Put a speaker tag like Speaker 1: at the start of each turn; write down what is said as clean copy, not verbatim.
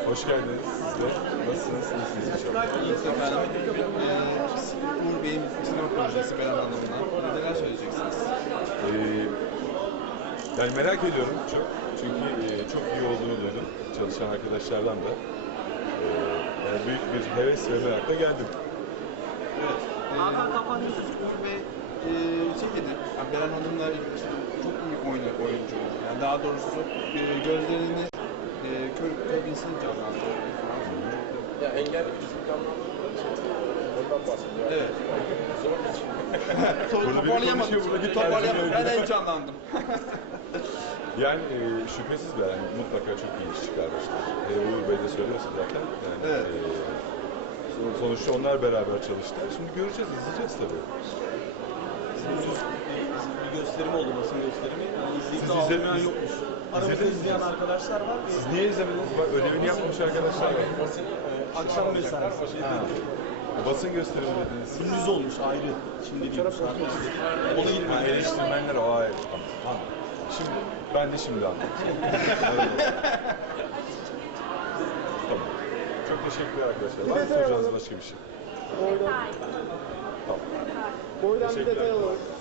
Speaker 1: Hoş geldiniz siz de. Nasılsınız? İyisiniz inşallah.
Speaker 2: İyiyiz efendim. Uğur Bey'in sinema projesi Beren Hanım'la. Neler söyleyeceksiniz?
Speaker 1: Yani merak ediyorum çok. Çünkü çok iyi olduğunu duydum. Çalışan arkadaşlardan da. Yani büyük bir heves ve merakla geldim.
Speaker 2: Evet. Hakan Kapancı Uğur Bey şey dedi, yani Beren Hanım'la işte çok büyük oyuncu. Yani daha doğrusu gözlerini kör bir insan canlandırıyor.
Speaker 3: Ya engelli birisini canlandırdığı için ondan bahsediyor.
Speaker 2: Evet.
Speaker 3: Zor bir şey.
Speaker 2: Toparlayamadım.
Speaker 1: buradaki
Speaker 2: Toparlayamadım. Ben
Speaker 1: tercüme
Speaker 2: heyecanlandım.
Speaker 1: Yani şüphesiz Beren mutlaka çok iyi iş çıkarmıştır. Uğur Bey de söylüyorsa zaten. Yani,
Speaker 2: Evet.
Speaker 1: sonuçta onlar beraber çalıştılar. Şimdi göreceğiz, izleyeceğiz tabii.
Speaker 4: Bir gösterim oldu, basın gösterimi. Yani izleyip
Speaker 1: Siz
Speaker 4: de almayan
Speaker 1: izlediniz.
Speaker 4: yokmuş. Aramızda
Speaker 1: İzlediniz mi?
Speaker 4: izleyen arkadaşlar var.
Speaker 1: Siz niye izlemediniz? Bak, ödevini yapmamış arkadaşlar var.
Speaker 4: Akşam mesaisi.
Speaker 1: Basın gösterimi dediniz.
Speaker 4: Gündüz olmuş ayrı. Şimdi değil. O da gitmedi.
Speaker 1: Eleştirmenler o ayrı. Tamam. Şimdi, ben de şimdi anladım. Tamam. Çok teşekkürler arkadaşlar. Var mı soracağınız başka bir şey?
Speaker 5: Boydan bir detay alalım.